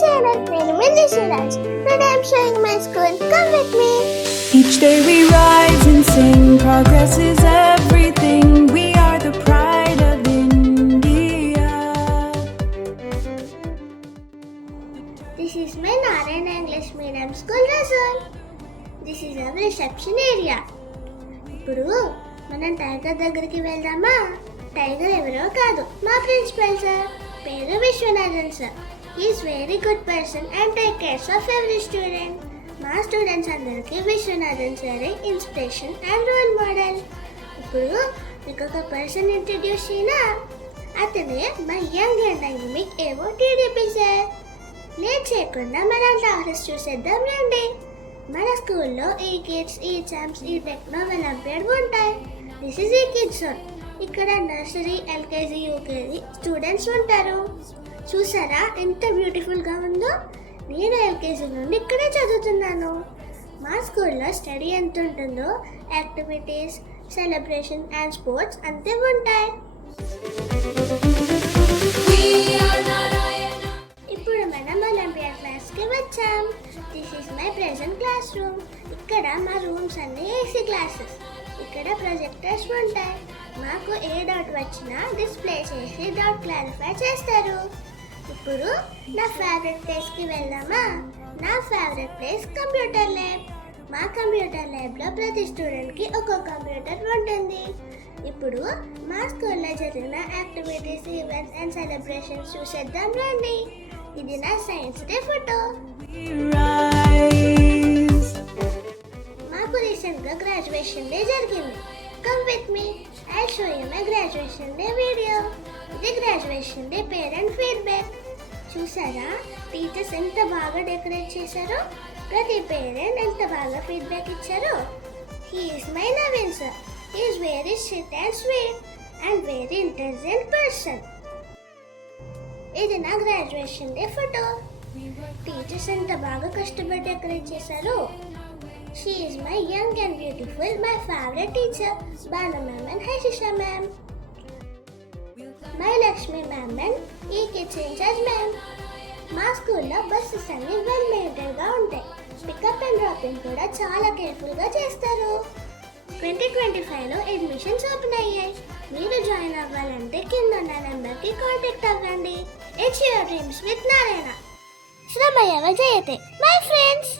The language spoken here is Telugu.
channel. నేను మీ Rishiraj. Today I'm showing my school. Come with me. Each day we rise and sing. Progress is everything. We are the pride of India. This is my Narayana English Medium School result. This is our reception area. ఇప్పుడు మనం టైగర్ దగ్గరికి వెళ్దామా? టైగర్ ఎవరో కాదు, మా ప్రిన్సిపల్ సార్. పేరు Viswanathan sir. Is very good person and take cares of every student. మా స్టూడెంట్స్ అందరికీ విశ్వనాథన్ సారే ఇన్స్పిరేషన్ అండ్ రోల్ మోడల్. ఇప్పుడు మీకు ఒక పర్సన్ ఇంట్రడ్యూస్ చేయనా? అతనే మా యంగ్ అండ్ డైనమిక్ ఏవో టీడీపీ సార్. లేట్ చేయకుండా మన క్లాసెస్ చూసేద్దాం రండి. మన స్కూల్లో ఈ కిడ్స్, ఈ ఛాంప్స్, ఈ టెక్నో ఒలింపియాడ్ ఉంటాయి. దిస్ ఇస్ ఈ కిడ్స్ జోన్. ఇక్కడ నర్సరీ, ఎల్కేజీ, యూకేజీ స్టూడెంట్స్ ఉంటారు. చూసారా ఎంత బ్యూటిఫుల్గా ఉందో? నేను ఎల్కేజీ నుండి ఇక్కడే చదువుతున్నాను. మా స్కూల్లో స్టడీ ఎంత ఉంటుందో యాక్టివిటీస్, సెలబ్రేషన్ అండ్ స్పోర్ట్స్ అంతే ఉంటాయి. ఇప్పుడు మనం ఒలింపియాడ్ క్లాస్కి వచ్చాం. This is my present class room. ఇక్కడ మా రూమ్స్ అన్నీ ఏసీ క్లాసెస్. ఇక్కడ ప్రొజెక్టర్స్ ఉంటాయి. మాకు ఏ డౌట్ వచ్చినా డిస్ప్లే చేసి డౌట్ క్లారిఫై చేస్తారు. ఇప్పుడు నా ఫేవరెట్ ప్లేస్కి వెళ్దామా? నా ఫేవరెట్ ప్లేస్ కంప్యూటర్ ల్యాబ్. మా కంప్యూటర్ ల్యాబ్లో ప్రతి స్టూడెంట్కి ఒక్కో కంప్యూటర్ ఉంటుంది. ఇప్పుడు మా స్కూల్లో జరిగిన యాక్టివిటీస్, ఈవెంట్స్ అండ్ సెలబ్రేషన్స్ చూసేద్దాం రండి. ఇది నా సైన్స్ డే ఫోటో. మాకు రీసెంట్గా గ్రాడ్యుయేషన్ డే జరిగింది. Come with me, I show you my graduation day video. ఇది గ్రాడ్యుయేషన్ డే పేరెంట్ ఫీడ్బ్యాక్. చూసారా టీచర్స్ ఎంత బాగా డెకరేట్ చేశారో? ప్రతి పేరెంట్ ఎంత బాగా ఫీడ్బ్యాక్ ఇచ్చారో? He is my Naveen sir. He is very sweet and sweet and very intelligent person. ఇది నా గ్రాడ్యుయేషన్ డే ఫోటో. టీచర్స్ ఎంత బాగా కష్టపడి డెకరేట్ చేశారో? She is my young and beautiful, my favorite teacher, Banu ma'am and Hashisha ma'am. My Lakshmi ma'am and kids in charge ma'am. మా స్కూల్లో బస్సెస్ అన్ని వెల్ మెయింటైన్గా ఉంటాయి. పికప్ అండ్ డ్రాపింగ్ కూడా చాలా కేర్ఫుల్గా చేస్తారు. 2025లో అడ్మిషన్స్ ఓపెన్ అయ్యాయి. మీరు జాయిన్ అవ్వాలంటే కింద ఉన్న నెంబర్కి కాంటాక్ట్ అవ్వండి. It's your dreams with Narayana. శ్రమయవ జయతే. My friends.